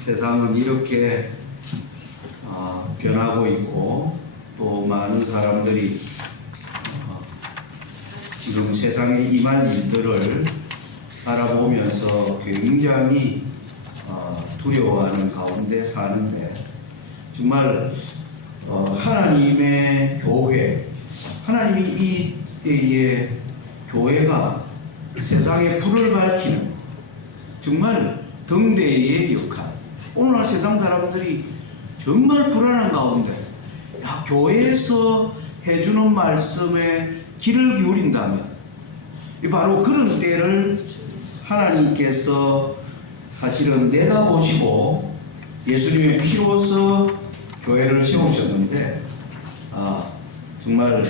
세상은 이렇게 변하고 있고 또 많은 사람들이 지금 세상에 임할 일들을 바라보면서 굉장히 두려워하는 가운데 사는데 정말 하나님의 교회, 하나님이 이 때에 교회가 세상에 불을 밝히는 정말 등대의 역할. 오늘날 세상 사람들이 정말 불안한 가운데 교회에서 해주는 말씀에 귀를 기울인다면 바로 그런 때를 하나님께서 사실은 내다보시고 예수님의 피로서 교회를 세우셨는데 정말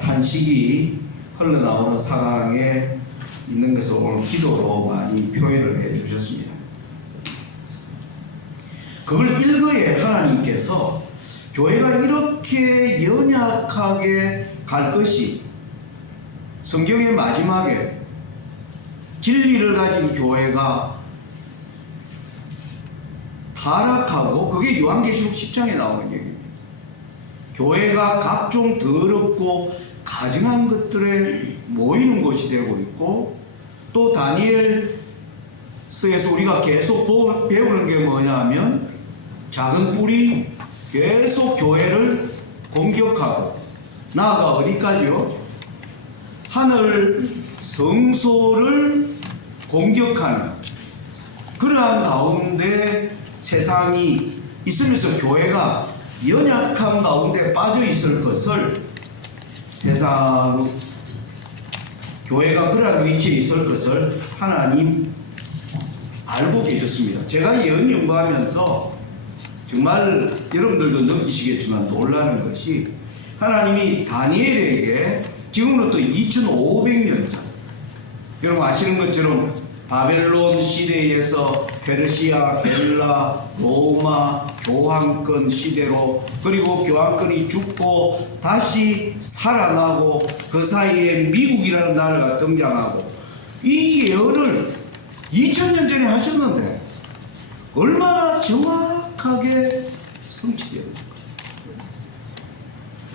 탄식이 흘러나오는 상황에 있는 것을 오늘 기도로 많이 표현을 해 주셨습니다. 그걸 일거에 하나님께서 교회가 이렇게 연약하게 갈 것이 성경의 마지막에 진리를 가진 교회가 타락하고 그게 요한계시록 10장에 나오는 얘기입니다. 교회가 각종 더럽고 가증한 것들에 모이는 곳이 되고 있고 또 다니엘서에서 우리가 계속 배우는 게 뭐냐 하면 작은 뿔이 계속 교회를 공격하고 나아가 어디까지요? 하늘 성소를 공격하는 그러한 가운데 세상이 있으면서 교회가 연약한 가운데 빠져 있을 것을 세상 교회가 그러한 위치에 있을 것을 하나님 알고 계셨습니다. 제가 연구하면서 정말 여러분들도 느끼시겠지만 놀라는 것이 하나님이 다니엘에게 지금으로부터 2500년 전 여러분 아시는 것처럼 바벨론 시대에서 페르시아, 헬라, 로마 교황권 시대로 그리고 교황권이 죽고 다시 살아나고 그 사이에 미국이라는 나라가 등장하고 이 예언을 2000년 전에 하셨는데 얼마나 정확하게 성취되었습니까?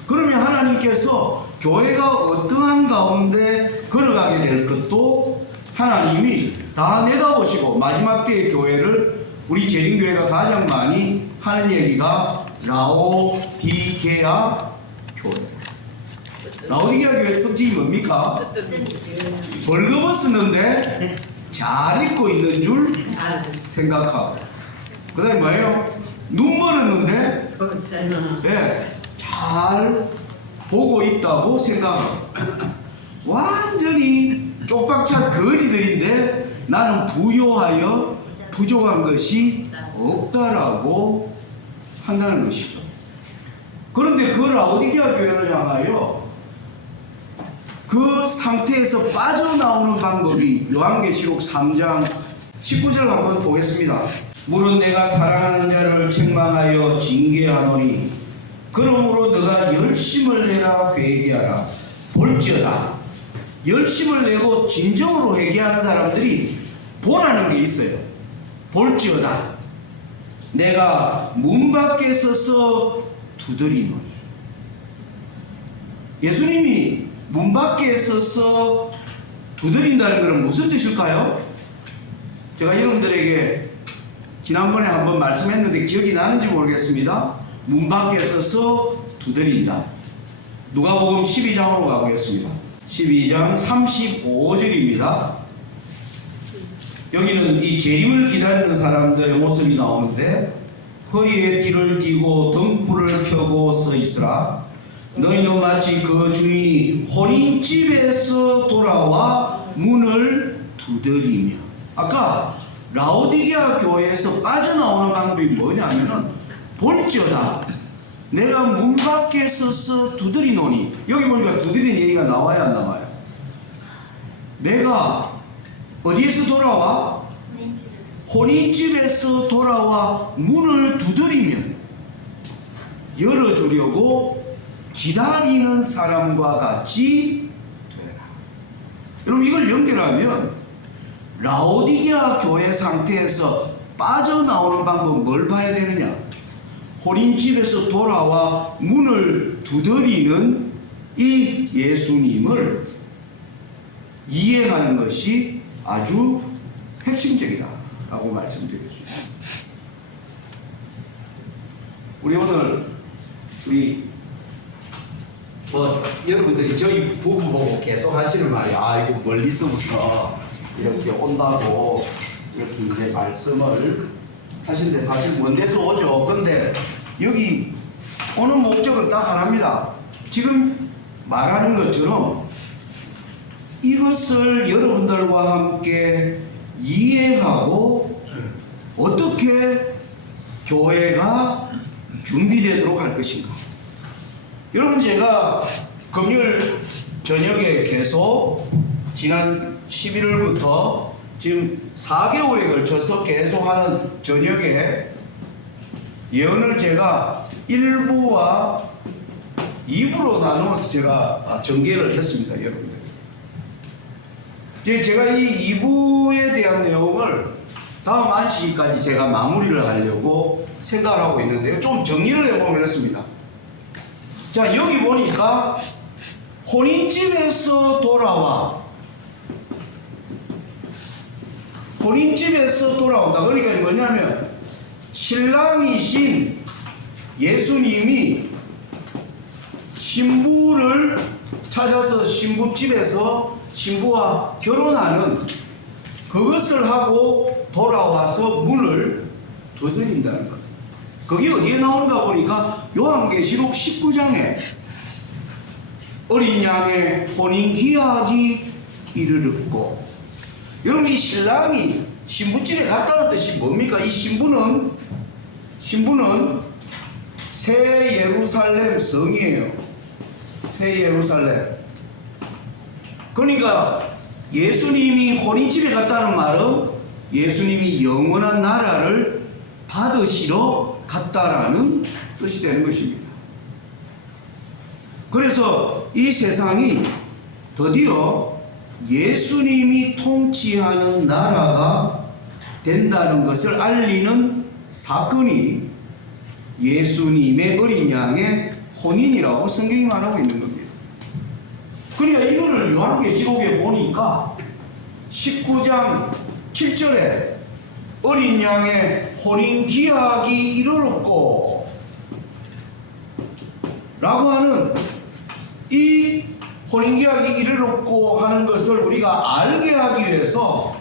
그러면 하나님께서 교회가 어떠한 가운데 걸어가게 될 것도 하나님이 다 내다보시고 마지막 때의 교회를 우리 재림교회가 가장 많이 하는 얘기가 라오디게아 교회. 라오디게아 교회 특징이 뭡니까? 벌거벗 쓰는데 잘 입고 있는 줄 생각하고 그 다음에 뭐예요? 눈 멀었는데 잘 보고 있다고 생각하고 완전히 쪽박찬 거지들인데 나는 부요하여 부족한 것이 없다라고 한다는 것이죠. 그런데 그 라오디게아 교회를 향하여 그 상태에서 빠져나오는 방법이 요한계시록 3장 19절 한번 보겠습니다. 물은 내가 사랑하는 자를 책망하여 징계하노니 그러므로 너가 열심을 내라 회개하라. 볼지어다. 열심을 내고 진정으로 회개하는 사람들이 보라는 게 있어요. 볼지어다. 내가 문 밖에 서서 두드리노니. 예수님이 문 밖에 서서 두드린다는 것은 무슨 뜻일까요? 제가 여러분들에게 지난번에 한번 말씀했는데 기억이 나는지 모르겠습니다. 문 밖에 서서 두드린다. 누가복음 12장으로 가보겠습니다. 12장 35절입니다. 여기는 이 재림을 기다리는 사람들의 모습이 나오는데 허리에 띠를 띠고 등불을 켜고 서 있으라. 너희는 마치 그 주인이 혼인집에서 돌아와 문을 두드리며. 아까 라오디게아 교회에서 빠져나오는 방법이 뭐냐면은 볼지어다. 내가 문 밖에 서서 두드리노니. 여기 보니까 두드리는 얘기가 나와야 안 나와요? 내가 어디에서 돌아와? 혼인집에서 돌아와 문을 두드리면 열어주려고 기다리는 사람과 같이 되라. 여러분 이걸 연결하면 라오디게아 교회 상태에서 빠져나오는 방법 뭘 봐야 되느냐? 혼인집에서 돌아와 문을 두드리는 이 예수님을 이해하는 것이 아주 핵심적이다라고 말씀드릴 수 있습니다. 우리 오늘 여러분들이 저희 부부 보고 계속 하시는 말이 이거 멀리서부터 이렇게 온다고 이렇게 이제 말씀을 하시는데 사실 먼 데서 오죠. 그런데 여기 오는 목적은 딱 하나입니다. 지금 말하는 것처럼 이것을 여러분들과 함께 이해하고 어떻게 교회가 준비되도록 할 것인가. 여러분, 제가 금요일 저녁에 계속 지난 11월부터 지금 4개월에 걸쳐서 계속하는 저녁에 예언을 제가 1부와 2부로 나누어서 제가 전개를 했습니다. 여러분들, 제가 이 2부에 대한 내용을 다음 안식일까지 제가 마무리를 하려고 생각을 하고 있는데요. 좀 정리를 해보면 이렇습니다. 자, 여기 보니까 혼인집에서 돌아와. 혼인집에서 돌아온다. 그러니까 뭐냐면 신랑이신 예수님이 신부를 찾아서 신부집에서 신부와 결혼하는 그것을 하고 돌아와서 문을 두드린다는 것. 그게 어디에 나오는가 보니까 요한계시록 19장에 어린 양의 혼인 기약이 이르렀고, 여러분, 이 신랑이 신부집에 갔다는 뜻이 뭡니까? 이 신부는 새 예루살렘 성이에요. 새 예루살렘. 그러니까 예수님이 혼인집에 갔다는 말은 예수님이 영원한 나라를 받으시러 갔다라는 뜻이 되는 것입니다. 그래서 이 세상이 드디어 예수님이 통치하는 나라가 된다는 것을 알리는 사건이 예수님의 어린 양의 혼인이라고 성경이 말하고 있는 겁니다. 그러니까 이거를 요한계시록에 보니까 19장 7절에 어린 양의 혼인 기약이 이르렀고 라고 하는 이 혼인 기약이 이르렀고 하는 것을 우리가 알게 하기 위해서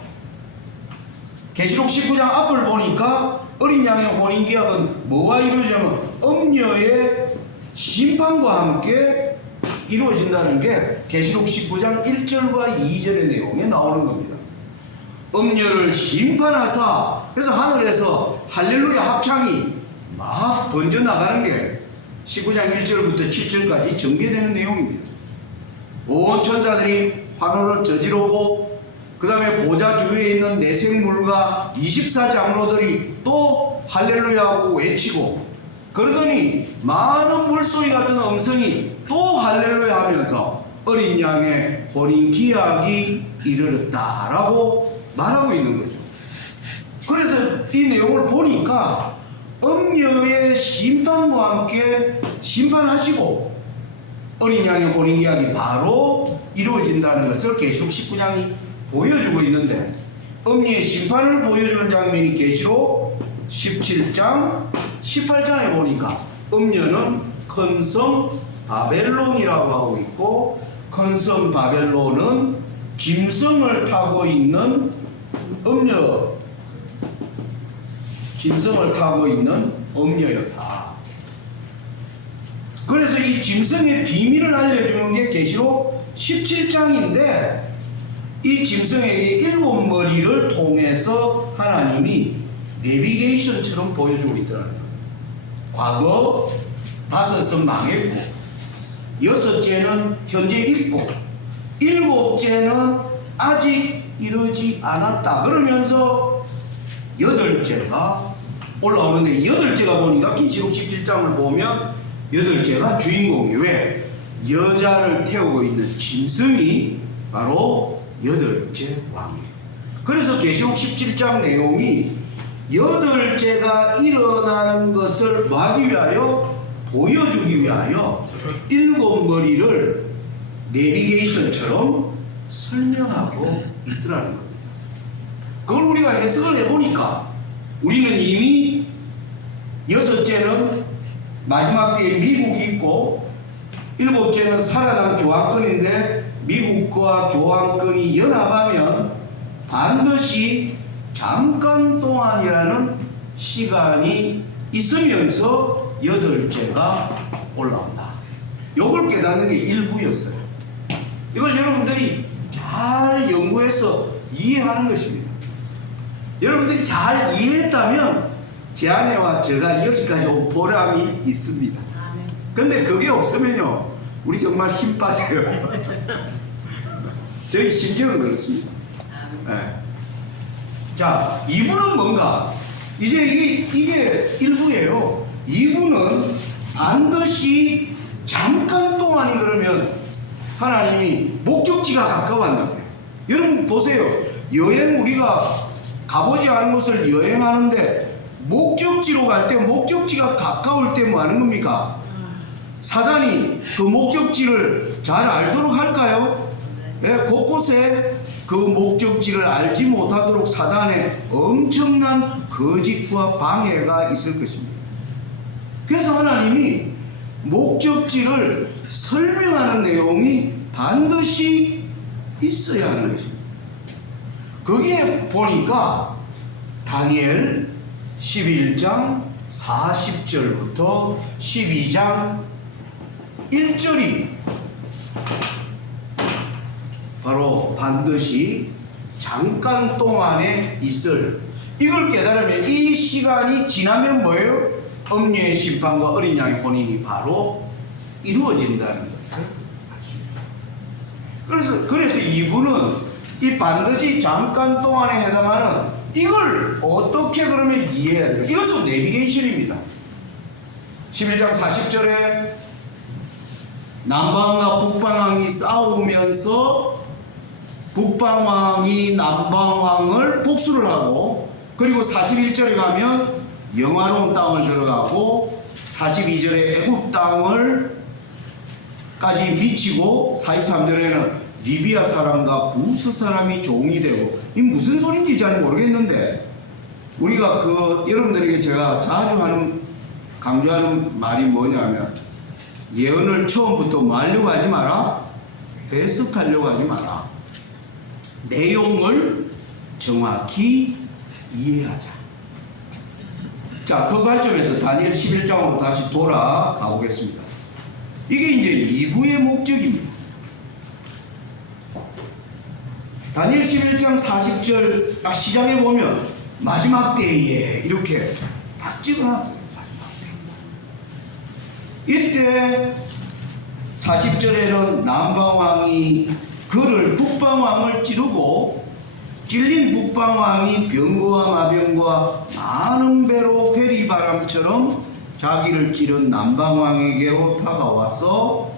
계시록 19장 앞을 보니까 어린 양의 혼인 기약은 뭐와 이루어지냐면 음녀의 심판과 함께 이루어진다는 게 계시록 19장 1절과 2절의 내용에 나오는 겁니다. 음녀를 심판하사, 그래서 하늘에서 할렐루야 합창이 막 번져나가는 게 19장 1절부터 7절까지 전개되는 내용입니다. 온 천사들이 환호로 저지르고, 그 다음에 보좌 주위에 있는 내생물과 24장로들이 또 할렐루야 하고 외치고, 그러더니 많은 물소리 같은 음성이 또 할렐루야 하면서 어린 양의 혼인 기약이 이르렀다라고 말하고 있는 거죠. 그래서 이 내용을 보니까 음녀의 심판과 함께 심판하시고 어린 양의 혼인 기약이 바로 이루어진다는 것을 계시록 19장이 보여주고 있는데, 음녀의 심판을 보여주는 장면이 계시록 17장 18장에 보니까 음녀는 큰 성 바벨론이라고 하고 있고, 큰 성 바벨론은 짐승을 타고 있는 짐승을 타고 있는 음녀였다. 그래서 이 짐승의 비밀을 알려주는 게 계시록 17장인데, 이 짐승에게 7머리를 통해서 하나님이 내비게이션처럼 보여주고 있더라는 거예요. 과거 5은 망했고, 6째는 현재 있고, 7째는 아직 이루어지지 않았다. 그러면서 8째가 올라오는데, 8째가 보니까 계시록 17장을 보면 8째가 주인공이, 왜? 여자를 태우고 있는 짐승이 바로 8째 왕이에요. 그래서 계시록 17장 내용이 여덟째가 일어나는 것을 막기 위하여, 보여주기 위하여 일곱 머리를 내비게이션처럼 설명하고 있더라는 겁니다. 그걸 우리가 해석을 해보니까 우리는 이미 여섯째는 마지막 때에 미국이 있고, 일곱째는 살아난 교황권인데 미국과 교황권이 연합하면 반드시 잠깐 동안이라는 시간이 있으면서 여덟째가 올라온다. 이걸 깨닫는 게 일부였어요. 이걸 여러분들이 잘 연구해서 이해하는 것입니다. 여러분들이 잘 이해했다면 제 아내와 제가 여기까지 온 보람이 있습니다. 근데 그게 없으면요, 우리 정말 힘 빠져요. 저희 심정은 그렇습니다. 네. 자, 2부는 뭔가? 이제 이게 1부예요. 2부는 반드시 잠깐 동안이, 그러면 하나님이 목적지가 가까웠나 봐요. 여러분 보세요. 여행, 우리가 가보지 않은 곳을 여행하는데 목적지로 갈 때, 목적지가 가까울 때 뭐 하는 겁니까? 사단이 그 목적지를 잘 알도록 할까요? 네, 곳곳에 그 목적지를 알지 못하도록 사단의 엄청난 거짓과 방해가 있을 것입니다. 그래서 하나님이 목적지를 설명하는 내용이 반드시 있어야 하는 것입니다. 거기에 보니까 다니엘 11장 40절부터 12장 1절이 바로 반드시 잠깐 동안에 있을, 이걸 깨달으면 이 시간이 지나면 뭐예요? 엄녀의 심판과 어린 양의 혼인이 바로 이루어진다는 것을 아십니다. 그래서 이분은 이 반드시 잠깐 동안에 해당하는 이걸 어떻게 그러면 이해해야 돼요? 이것도 내비게이션입니다. 11장 40절에 남방왕과 북방왕이 싸우면서 북방왕이 남방왕을 복수를 하고, 그리고 41절에 가면 영화로운 땅을 들어가고, 42절에 애굽 땅을 까지 미치고, 43절에는 리비아 사람과 구스 사람이 종이 되고, 이 무슨 소린지 잘 모르겠는데, 우리가 여러분들에게 제가 자주 강조하는 말이 뭐냐면, 예언을 처음부터 뭐 하려고 하지 마라? 해석하려고 하지 마라. 내용을 정확히 이해하자. 자, 그 관점에서 다니엘 11장으로 다시 돌아가 보겠습니다. 이게 이제 2부의 목적입니다. 다니엘 11장 40절 딱 시작해 보면 마지막 때에 이렇게 딱 찍어놨어요. 이때 40절에는 남방왕이 그를 북방왕을 찌르고, 찔린 북방왕이 병거와 마병과 많은 배로 회리바람처럼 자기를 찌른 남방왕에게로 다가와서,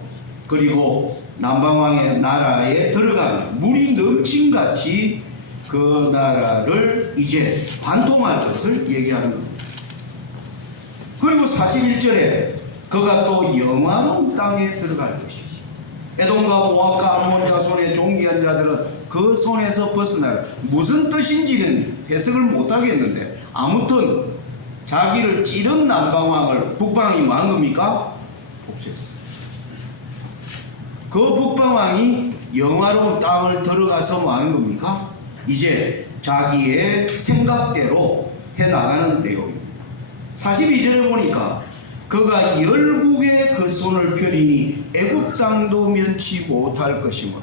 그리고 남방왕의 나라에 들어가는 물이 넘친같이 그 나라를 이제 관통할 것을 얘기하는 겁니다. 그리고 41절에 그가 또 영화로운 땅에 들어갈 것이지, 에돔과 모압과 암몬 자손의 종기한 자들은 그 손에서 벗어날, 무슨 뜻인지는 해석을 못하겠는데 아무튼 자기를 찌른 남방왕을, 북방왕이 뭐 한 겁니까? 복수했어요. 그 북방왕이 영화로운 땅을 들어가서 뭐 하는 겁니까? 이제 자기의 생각대로 해나가는 내용입니다. 42절에 보니까 그가 열국에 그 손을 펴리니 애굽 땅도 면치 못할 것이므로,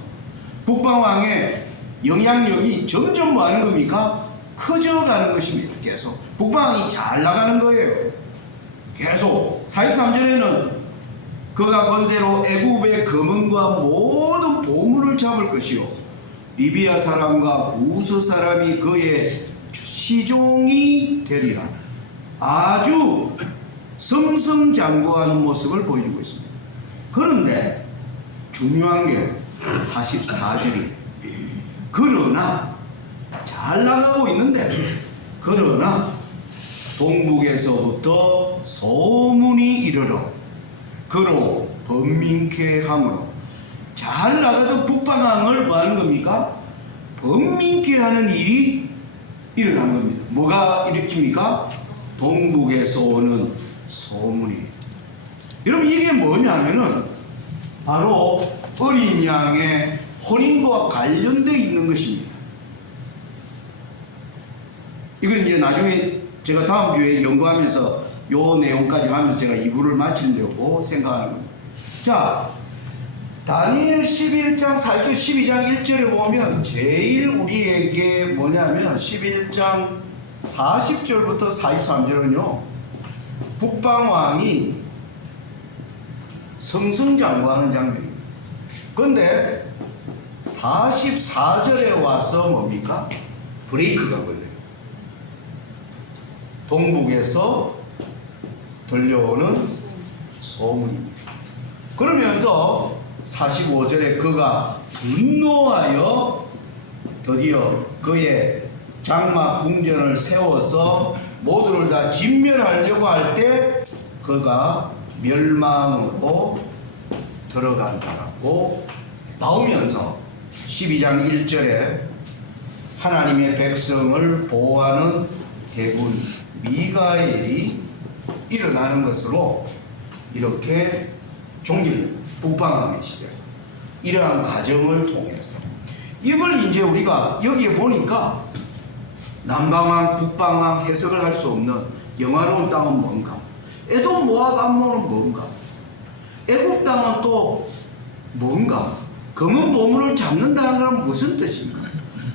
북방왕의 영향력이 점점 뭐 하는 겁니까? 커져가는 것입니다. 계속 북방왕이 잘 나가는 거예요. 계속 43절에는 그가 권세로 애굽의 금은과 모든 보물을 잡을 것이요, 리비아 사람과 구스 사람이 그의 시종이 되리라. 아주 승승장구하는 모습을 보여주고 있습니다. 그런데 중요한 게 44절이에요. 그러나 잘 나가고 있는데, 그러나 동북에서부터 소문이 이르러 그로 번민케 하므로 잘 나가던 북방왕을 뭐 하는 겁니까? 번민케 하는 일이 일어난 겁니다. 뭐가 일으킵니까? 동북에서 오는 소문이. 여러분 이게 뭐냐면은 바로 어린 양의 혼인과 관련되어 있는 것입니다. 이건 이제 나중에 제가 다음 주에 연구하면서 요 내용까지 하면서 제가 2부를 마치려고 생각하는 겁니다. 자, 다니엘 11장 4절 12장 1절에 보면 제일 우리에게 뭐냐면 11장 40절부터 43절은요 북방왕이 승승장구하는 장면입니다. 그런데 44절에 와서 뭡니까? 브레이크가 걸려요. 동북에서 들려오는 소문입니다. 그러면서 45절에 그가 분노하여 드디어 그의 장막 궁전을 세워서 모두를 다 진멸하려고 할 때 그가 멸망으로 들어간다라고 나오면서 12장 1절에 하나님의 백성을 보호하는 대군 미가엘이 일어나는 것으로 이렇게 종길 북방왕의 시대 이러한 과정을 통해서 이걸 이제 우리가 여기에 보니까 남방왕 북방왕 해석을 할 수 없는 영화로운 땅은 뭔가, 에돔 모압 암몬은 뭔가, 애국 땅은 또 뭔가, 검은 보물을 잡는다는 것은 무슨 뜻인가,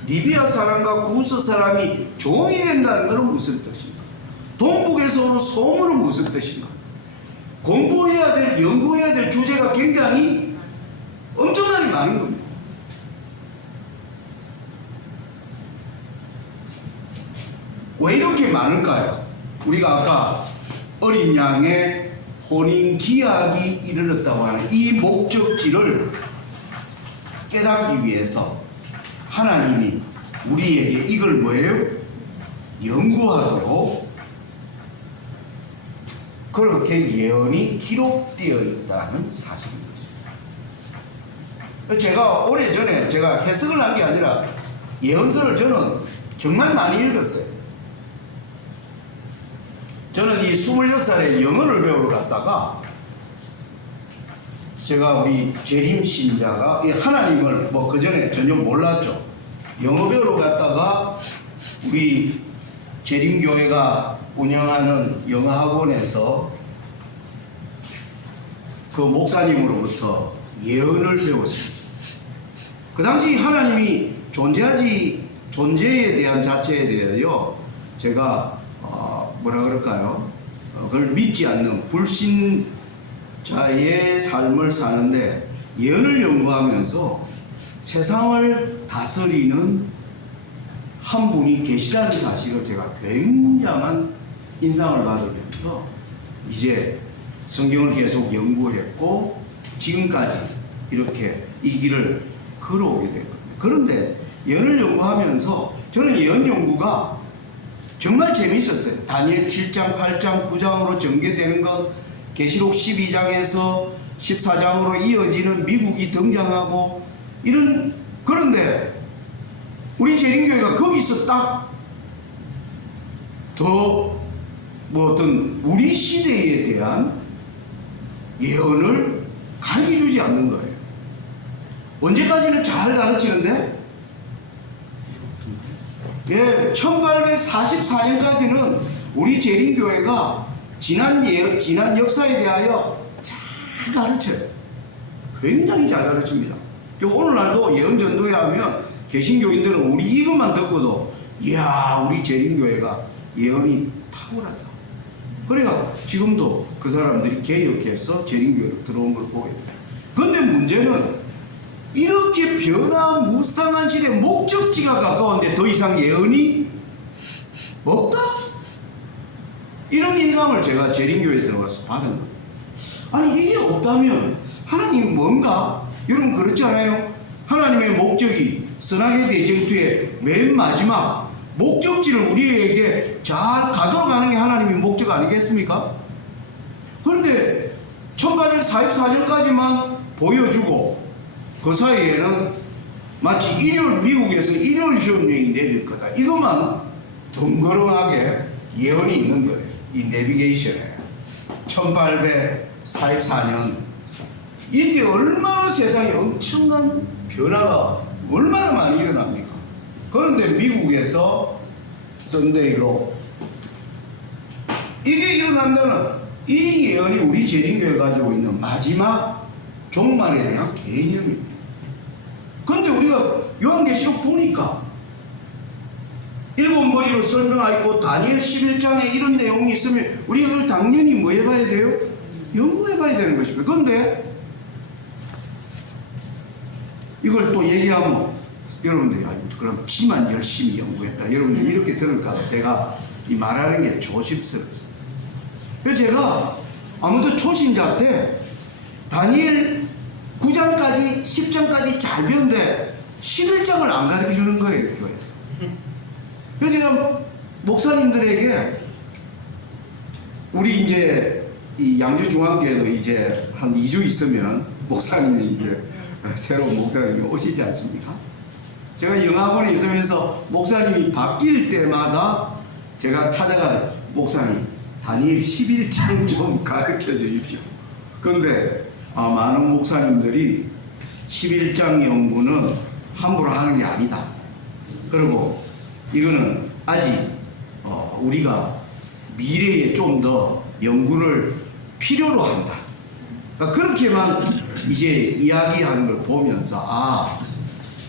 리비아 사람과 구스 사람이 종이 된다는 것은 무슨 뜻인가, 동북에서 오는 소문은 무슨 뜻인가. 공부해야 될, 연구해야 될 주제가 굉장히 엄청나게 많은 겁니다. 왜 이렇게 많을까요? 우리가 아까 어린 양의 혼인 기약이 이르렀다고 하는 이 목적지를 깨닫기 위해서 하나님이 우리에게 이걸 뭐예요? 연구하도록 그렇게 예언이 기록되어 있다는 사실인 것입니다. 제가 오래전에 제가 해석을 한 게 아니라 예언서를 저는 정말 많이 읽었어요. 저는 이 26살에 영어를 배우러 갔다가 제가 우리 재림 신자가 하나님을 뭐 그전에 전혀 몰랐죠. 영어 배우러 갔다가 우리 재림교회가 운영하는 영어 학원에서 그 목사님으로부터 예언을 배웠습니다. 그 당시 하나님이 존재에 대한 자체에 대하여 제가 뭐라 그럴까요? 그걸 믿지 않는 불신자의 삶을 사는데 예언을 연구하면서 세상을 다스리는 한 분이 계시라는 사실을 제가 굉장한 인상을 받으면서 이제 성경을 계속 연구했고 지금까지 이렇게 이 길을 걸어오게 된 겁니다. 그런데 예언을 연구하면서 저는 예언 연구가 정말 재미있었어요. 다니엘 7장, 8장, 9장으로 전개되는 것, 계시록 12장에서 14장으로 이어지는 미국이 등장하고 이런. 그런데 우리 재림교회가 거기서 딱 더 뭐 어떤 우리 시대에 대한 예언을 가르쳐주지 않는 거예요. 언제까지는 잘 가르치는데 1844년까지는 우리 재림교회가 지난 역사에 대하여 잘 가르쳐요. 굉장히 잘 가르칩니다. 오늘날도 예언전도회 하면 개신교인들은 우리 이것만 듣고도 이야, 우리 재림교회가 예언이 탁월하다. 그러니까 지금도 그 사람들이 개혁해서 재림교회로 들어온 걸 보게 돼요. 그런데 문제는 이렇게 변화무쌍한 시대, 목적지가 가까운데 더 이상 예언이 없다? 이런 인상을 제가 재림교회에 들어가서 받은 거예요. 아니 이게 없다면 하나님 뭔가? 여러분 그렇지 않아요? 하나님의 목적이 선악의 대쟁투의 맨 마지막 목적지를 우리에게 잘 가도록 하는 게 하나님의 목적 아니겠습니까? 그런데 1844년까지만 보여주고 그 사이에는 마치 미국에서 일요일 시험령이 내릴 거다, 이것만 덩그러하게 예언이 있는 거예요. 이 내비게이션에 1844년 이때 얼마나 세상에 엄청난 변화가 얼마나 많이 일어납니까? 그런데 미국에서 선데이로 이게 일어난다는 이 예언이 우리 재림교회가 가지고 있는 마지막 종말에 대한 개념입니다. 그런데 우리가 요한계시록 보니까 일곱 머리로 설명하고 다니엘 11장에 이런 내용이 있으면 우리가 그걸 당연히 뭐 해봐야 돼요? 연구해봐야 되는 것입니다. 그런데 이걸 또 얘기하면 여러분들이 그럼 지만 열심히 연구했다, 여러분들 이렇게 들을까 제가 이 말하는 게 조심스럽습니다. 그래서 제가 아무튼 초신자 때 다니엘 9장까지 10장까지 잘 배웠는데 11장을 안 가르쳐 주는 거예요, 교회에서. 그래서 제가 목사님들에게 우리 이제 이 양주중앙교회도 이제 한 2주 있으면 목사님이 이제 새로운 목사님이 오시지 않습니까? 제가 영학원에 있으면서 목사님이 바뀔 때마다 제가 찾아가 목사님 다니엘 11장 좀 가르쳐 주십시오. 그런데 많은 목사님들이 11장 연구는 함부로 하는 게 아니다. 그리고 이거는 아직 우리가 미래에 좀 더 연구를 필요로 한다. 그러니까 그렇게만 이제 이야기하는 걸 보면서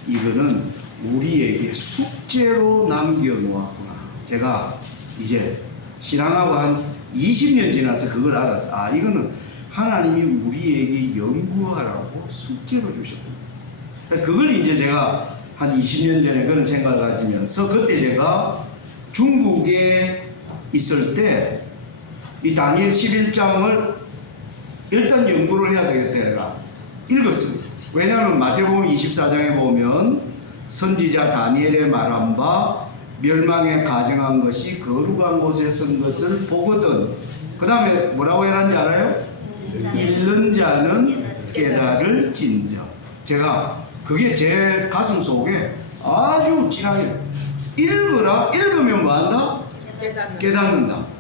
이거는 우리에게 숙제로 남겨놓았구나. 제가 이제 신앙하고 한 20년 지나서 그걸 알아서 이거는 하나님이 우리에게 연구하라고 숙제로 주셨구나. 그걸 이제 제가 한 20년 전에 그런 생각을 가지면서 그때 제가 중국에 있을 때 이 다니엘 11장을 일단 연구를 해야 되겠다 내가 읽었습니다. 왜냐하면 마태복음 24장에 보면 선지자 다니엘의 말한 바 멸망에 가정한 것이 거룩한 곳에 쓴 것을 보거든. 그 다음에 뭐라고 해놨는지 알아요? 읽는 자는 깨달을 진정. 제가 그게 제 가슴 속에 아주 진하게 읽으라. 읽으면 뭐한다? 깨닫는다.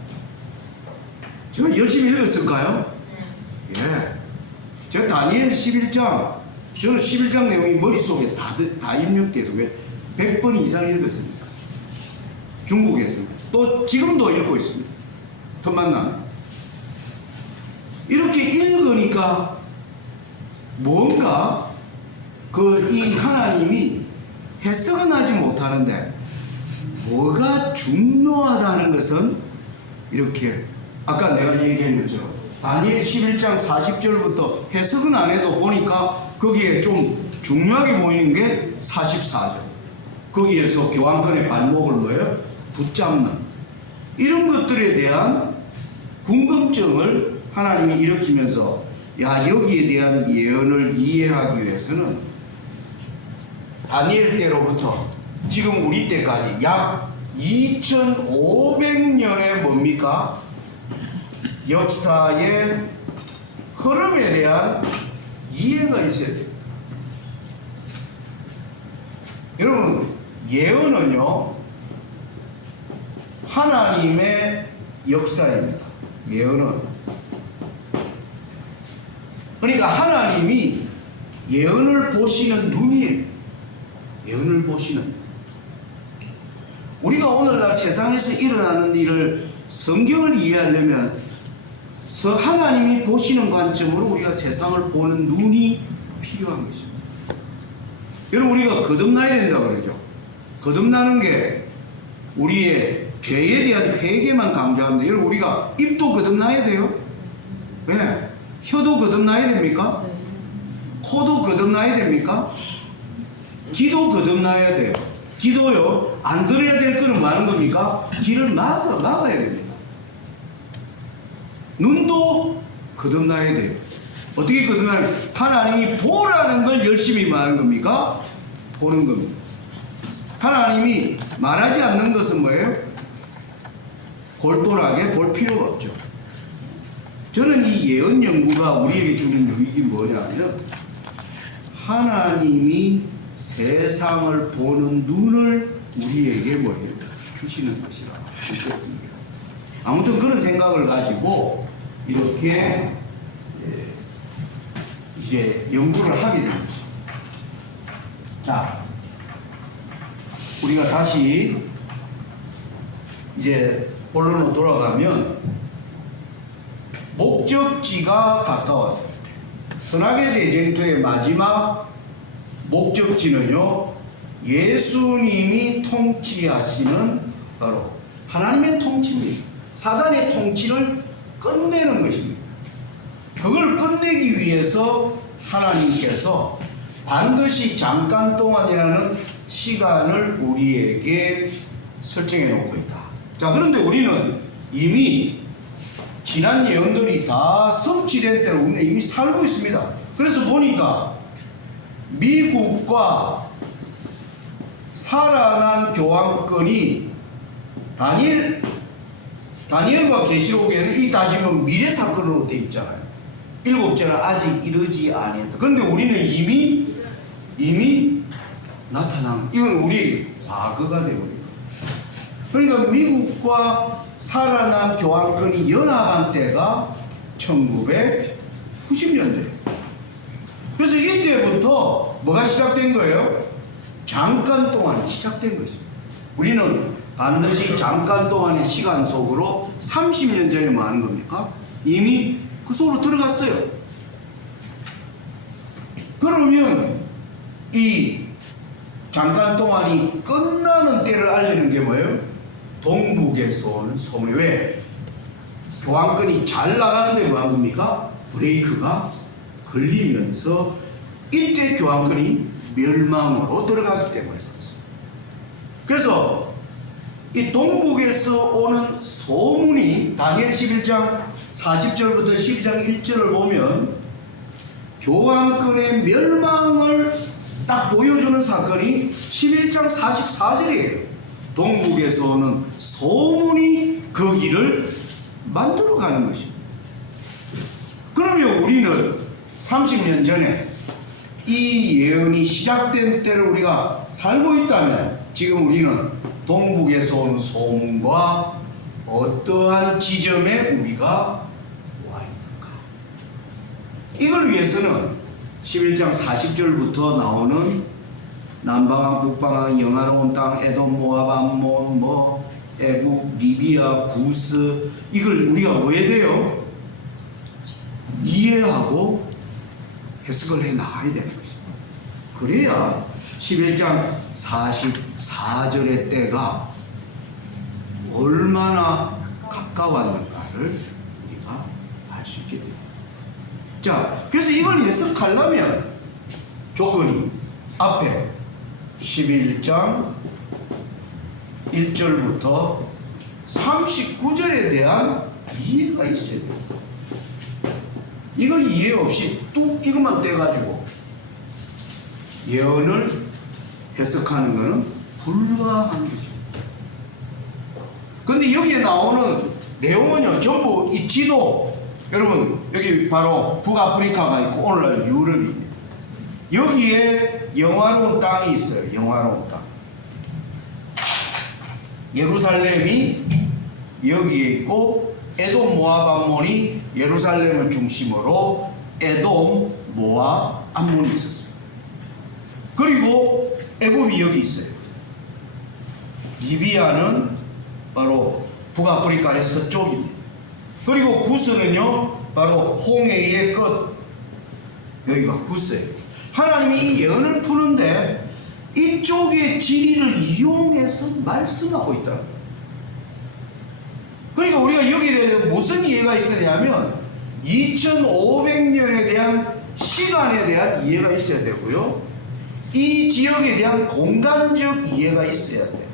제가 열심히 읽었을까요? 예. 제가 다니엘 11장 저는 11장 내용이 머릿속에 다 입력돼서 100번 이상 읽었습니다. 중국에서 또 지금도 읽고 있습니다. 첫 만남 이렇게 읽으니까 뭔가 이 하나님이 해석은 하지 못하는데 뭐가 중요하다는 것은 이렇게 아까 내가 얘기한 것처럼 다니엘 11장 40절부터 해석은 안 해도 보니까 거기에 좀 중요하게 보이는 게 44절. 거기에서 교황권의 발목을 뭐예요? 붙잡는 이런 것들에 대한 궁금증을 하나님이 일으키면서 여기에 대한 예언을 이해하기 위해서는 다니엘 때로부터 지금 우리 때까지 약 2500년의 뭡니까? 역사의 흐름에 대한 이해가 있어야 돼요. 여러분, 예언은요 하나님의 역사입니다. 예언은 그러니까 하나님이 예언을 보시는 눈이에요. 예언을 보시는. 우리가 오늘날 세상에서 일어나는 일을 성경을 이해하려면 하나님이 보시는 관점으로 우리가 세상을 보는 눈이 필요한 것입니다. 여러분, 우리가 거듭나야 된다고 그러죠. 거듭나는 게 우리의 죄에 대한 회개만 강조하는데, 여러분, 우리가 입도 거듭나야 돼요. 네. 혀도 거듭나야 됩니까? 코도 거듭나야 됩니까? 귀도 거듭나야 돼요. 귀도요, 안 들어야 될 거는 뭐 하는 겁니까? 귀를 막아야 됩니다. 눈도 거듭나야 돼요. 어떻게 거듭나요? 하나님이 보라는 걸 열심히 뭐 하는 겁니까? 보는 겁니다. 하나님이 말하지 않는 것은 뭐예요? 골똘하게 볼 필요가 없죠. 저는 이 예언 연구가 우리에게 주는 유익이 뭐냐면 하나님이 세상을 보는 눈을 우리에게 뭐예요? 주시는 것이라. 아무튼 그런 생각을 가지고 이렇게 이제 연구를 하게 된 거죠. 자, 우리가 다시 이제 본론으로 돌아가면 목적지가 가까웠습니다. 선악의 대쟁투의 마지막 목적지는요, 예수님이 통치하시는 바로 하나님의 통치입니다. 사단의 통치를 끝내는 것입니다. 그걸 끝내기 위해서 하나님께서 반드시 잠깐 동안이라는 시간을 우리에게 설정해 놓고 있다. 자, 그런데 우리는 이미 지난 예언들이 다 성취된 때로 우리는 이미 살고 있습니다. 그래서 보니까 미국과 살아난 교황권이 다니엘과 계시록에는 이 따지면 미래 사건으로 되어 있잖아요. 7제는 아직 이르지 아니했다. 그런데 우리는 이미 나타난, 이건 우리 과거가 되어버립니다. 그러니까 미국과 살아난 교황권이 연합한 때가 1990년대. 그래서 이때부터 뭐가 시작된 거예요? 잠깐 동안이 시작된 것입니다. 우리는 반드시 잠깐 동안의 시간 속으로 30년 전에 뭐 하는 겁니까? 이미 그 속으로 들어갔어요. 그러면 이 잠깐 동안이 끝나는 때를 알리는 게 뭐예요? 동북에서 오는 소문이. 왜? 교황권이 잘 나가는데 뭐 한 겁니까? 브레이크가 걸리면서 이때 교황권이 멸망으로 들어가기 때문에 그렇습니다. 그래서 이 동북에서 오는 소문이 다니엘 11장 40절부터 12장 1절을 보면 교황권의 멸망을 딱 보여주는 사건이 11장 44절이에요. 동북에서 오는 소문이 그 길을 만들어가는 것입니다. 그러면 우리는 30년 전에 이 예언이 시작된 때를 우리가 살고 있다면 지금 우리는 동북에서 온 소문과 어떠한 지점에 우리가 와 있는가? 이걸 위해서는 11장 40절부터 나오는 남방왕, 북방왕, 영화로운 땅, 에돔, 모압, 암몬, 애굽, 리비아, 구스, 이걸 우리가 뭐 해야 돼요? 이해하고 해석을 해 나가야 되는 것입니다. 그래야 11장 44절의 때가 얼마나 가까웠는가를 우리가 알 수 있게 됩니다. 자, 그래서 이걸 해석하려면 조건이 앞에 11장 1절부터 39절에 대한 이해가 있어야 돼요. 이걸 이해 없이 뚝 이것만 떼가지고 예언을 해석하는 것은 불가한 것입니다. 그런데 여기에 나오는 내용은요, 전부 이 지도, 여러분 여기 바로 북아프리카가 있고 오늘날 유럽입니다. 여기에 영화로운 땅이 있어요. 영화로운 땅. 예루살렘이 여기에 있고 에돔, 모압, 암몬이 예루살렘을 중심으로 에돔, 모압, 암몬이 있었어요. 그리고 애굽이 여기 있어요. 리비아는 바로 북아프리카의 서쪽입니다. 그리고 구스는요 바로 홍해의 끝, 여기가 구스예요. 하나님이 이 예언을 푸는데 이쪽의 지리를 이용해서 말씀하고 있다. 그러니까 우리가 여기에 대해서 무슨 이해가 있어야냐면 2500년에 대한 시간에 대한 이해가 있어야 되고요, 이 지역에 대한 공간적 이해가 있어야 돼요.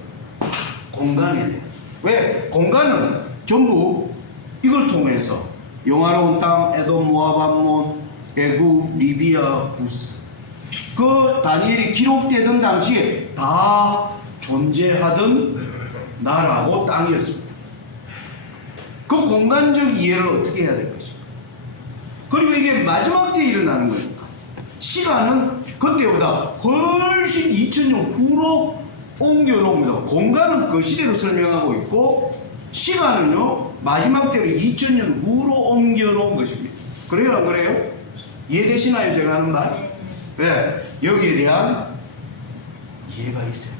공간에 대해. 왜? 공간은 전부 이걸 통해서 영화로운 땅, 에돔, 모압, 암몬, 애굽, 리비아, 구스, 그 다니엘이 기록되던 당시에 다 존재하던 나라고 땅이었습니다. 그 공간적 이해를 어떻게 해야 될 것인가? 그리고 이게 마지막 때 일어나는 거니까 시간은 그때보다 훨씬 2000년 후로 옮겨놓습니다. 공간은 그 시대로 설명하고 있고 시간은요 마지막 때로 2000년 후로 옮겨놓은 것입니다. 그래요 안 그래요? 이해되시나요 제가 하는 말? 네, 여기에 대한 이해가 있어요.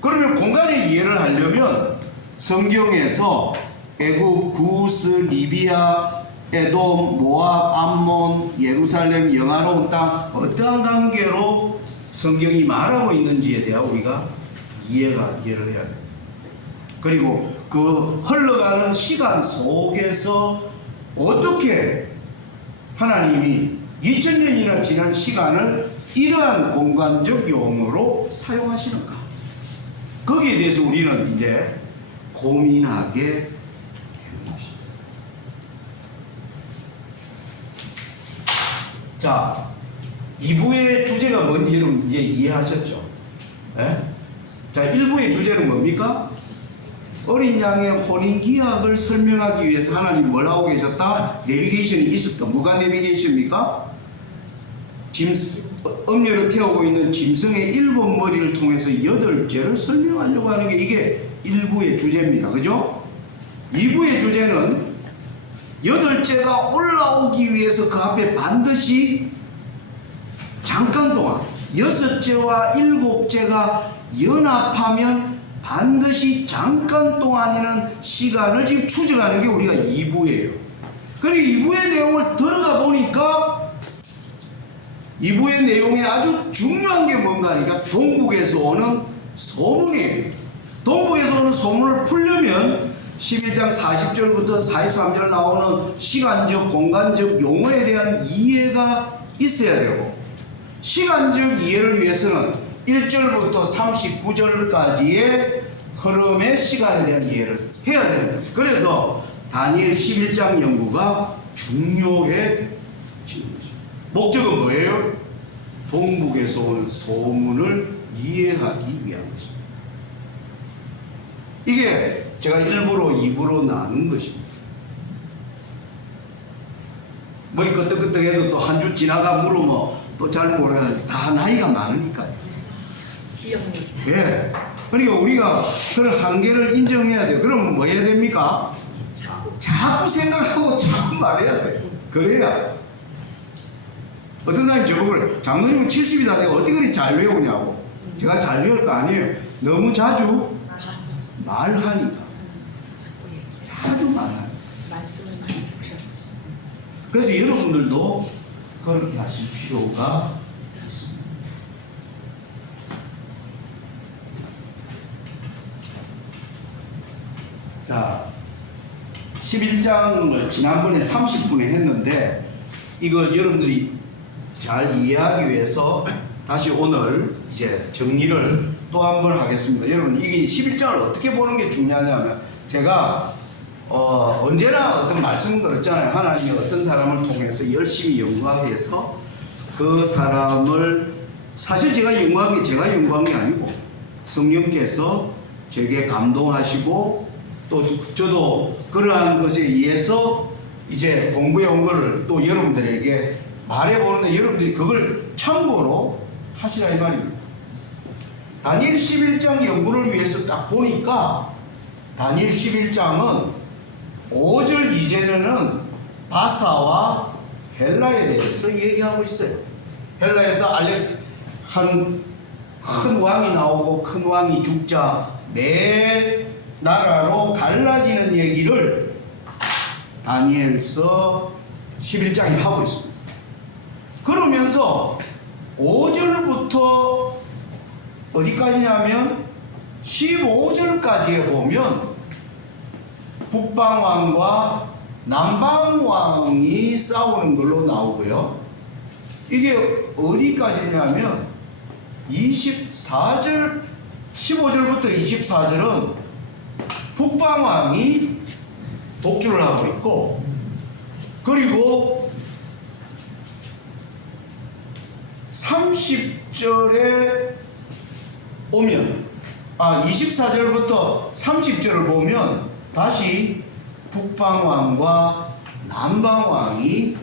그러면 공간의 이해를 하려면 성경에서 애굽, 구스, 리비아, 에돔, 모압, 암몬, 예루살렘, 영화로운 땅 어떠한 관계로 성경이 말하고 있는지에 대한 우리가 이해를 해야 돼요. 그리고 그 흘러가는 시간 속에서 어떻게 하나님이 2000년이나 지난 시간을 이러한 공간적 용어로 사용하시는가? 거기에 대해서 우리는 이제 고민하게 되는 것입니다. 자, 2부의 주제가 뭔지 여러분 이제 이해하셨죠? 네? 자, 1부의 주제는 뭡니까? 어린 양의 혼인 기약을 설명하기 위해서 하나님 뭘 하고 계셨다? 내비게이션이 있었다. 뭐가 내비게이션입니까? 음료를 태우고 있는 짐승의 7머리를 통해서 8죄를 설명하려고 하는 게 이게 1부의 주제입니다. 그죠? 2부의 주제는 8죄가 올라오기 위해서 그 앞에 반드시 잠깐 동안 6죄와 7죄가 연합하면 반드시 잠깐 동안이라는 시간을 지금 추정하는 게 우리가 2부예요. 그리고 2부의 내용을 들어가 보니까 2부의 내용에 아주 중요한 게 뭔가 하니까 동북에서 오는 소문이에요. 동북에서 오는 소문을 풀려면 11장 40절부터 43절 나오는 시간적, 공간적 용어에 대한 이해가 있어야 되고 시간적 이해를 위해서는 1절부터 39절까지의 흐름의 시간에 대한 이해를 해야 됩니다. 그래서 다니엘 11장 연구가 중요해지는 것입니다. 목적은 뭐예요? 동북에서 오는 소문을 이해하기 위한 것입니다. 이게 제가 1부로 2부로 나눈 것입니다. 머리 끄떡끄떡해도 또 한 주 지나가 물으면 또 잘 모르겠는데 다 나이가 많으니까요. 기억력. 예. 그러니까 우리가 그런 한계를 인정해야 돼요. 그러면 뭐 해야 됩니까? 자꾸 생각하고 자꾸 말해야 돼요. 그래야. 어떤 사람이 저보고 그래. 장로님은 70이다 내가 어떻게 그리 잘 외우냐고. 제가 잘 외울 거 아니에요. 너무 자주 말하니까. 자주 말하니까. 말씀을 많이 주셨지. 그래서 여러분들도 그렇게 하실 필요가 있습니다. 자, 11장을 지난번에 30분에 했는데 이거 여러분들이 잘 이해하기 위해서 다시 오늘 이제 정리를 또 한 번 하겠습니다. 여러분 이게 11장을 어떻게 보는 게 중요하냐면 제가 언제나 어떤 말씀 그랬잖아요. 하나님이 어떤 사람을 통해서 열심히 연구하기 위해서 그 사람을 사실 제가 연구한 게 아니고 성령께서 제게 감동하시고 또 저도 그러한 것에 의해서 이제 공부해 온 거를 또 여러분들에게 말해보는데 여러분들이 그걸 참고로 하시라 이 말입니다. 다니엘 11장 연구를 위해서 딱 보니까 다니엘 11장은 5절 이전에는 바사와 헬라에 대해서 얘기하고 있어요. 헬라에서 한 큰 왕이 나오고 큰 왕이 죽자 네 나라로 갈라지는 얘기를 다니엘서 11장이 하고 있습니다. 그러면서 5절부터 어디까지냐면 15절까지에 보면 북방왕과 남방왕이 싸우는 걸로 나오고요. 이게 어디까지냐면 24절 15절부터 24절은 북방왕이 독주를 하고 있고 그리고 30절에 오면 24절부터 30절을 보면 다시 북방왕과 남방왕이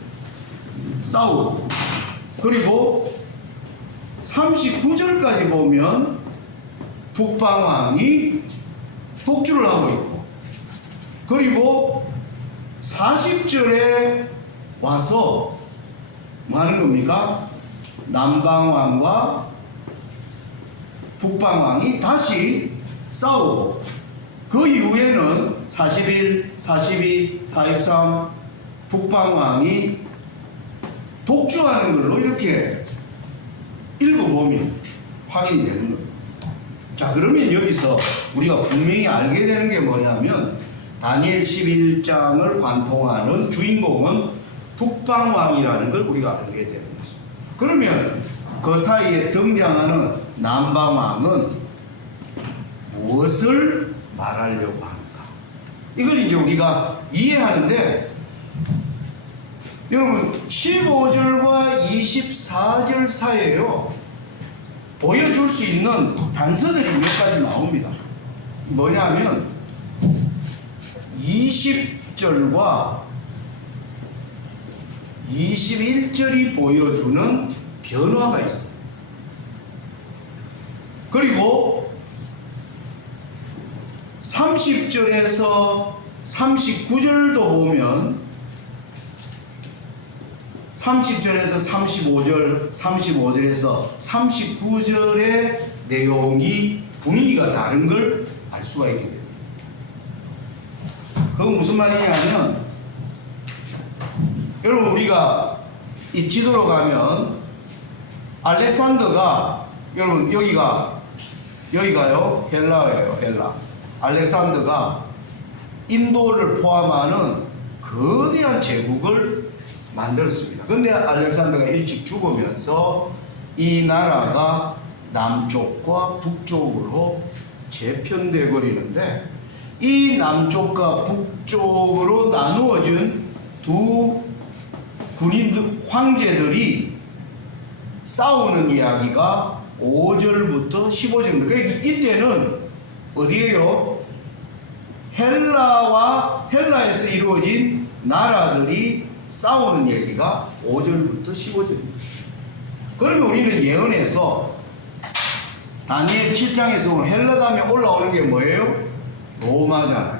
싸우고, 그리고 39절까지 보면 북방왕이 독주를 하고 있고, 그리고 40절에 와서 뭐 하는 겁니까? 남방왕과 북방왕이 다시 싸우고, 그 이후에는 41, 42, 43 북방왕이 독주하는 걸로 이렇게 읽어보면 확인이 되는 겁니다. 자, 그러면 여기서 우리가 분명히 알게 되는 게 뭐냐면, 다니엘 11장을 관통하는 주인공은 북방왕이라는 걸 우리가 알게 되는 것입니다. 그러면 그 사이에 등장하는 남방왕은 무엇을 말하려고 하는가? 이걸 이제 우리가 이해하는데, 여러분 15절과 24절 사이에요 보여줄 수 있는 단서들이 몇 가지 나옵니다. 뭐냐면 20절과 21절이 보여주는 변화가 있어요. 그리고 30절에서 39절도 보면 30절에서 35절, 35절에서 39절의 내용이 분위기가 다른 걸 알 수가 있게 됩니다. 그건 무슨 말이냐면, 여러분 우리가 이 지도로 가면 알렉산더가, 여러분 여기가요 헬라예요. 헬라. 알렉산더가 인도를 포함하는 거대한 제국을 만들었습니다. 그런데 알렉산더가 일찍 죽으면서 이 나라가 남쪽과 북쪽으로 재편돼 버리는데, 이 남쪽과 북쪽으로 나누어진 두 황제들이 싸우는 이야기가 5절부터 15절입니다. 그러니까 이때는 어디에요? 헬라에서 이루어진 나라들이 싸우는 얘기가 5절부터 15절입니다. 그러면 우리는 예언에서 다니엘 7장에서 보면 헬라 다음에 올라오는 게 뭐예요? 로마잖아요.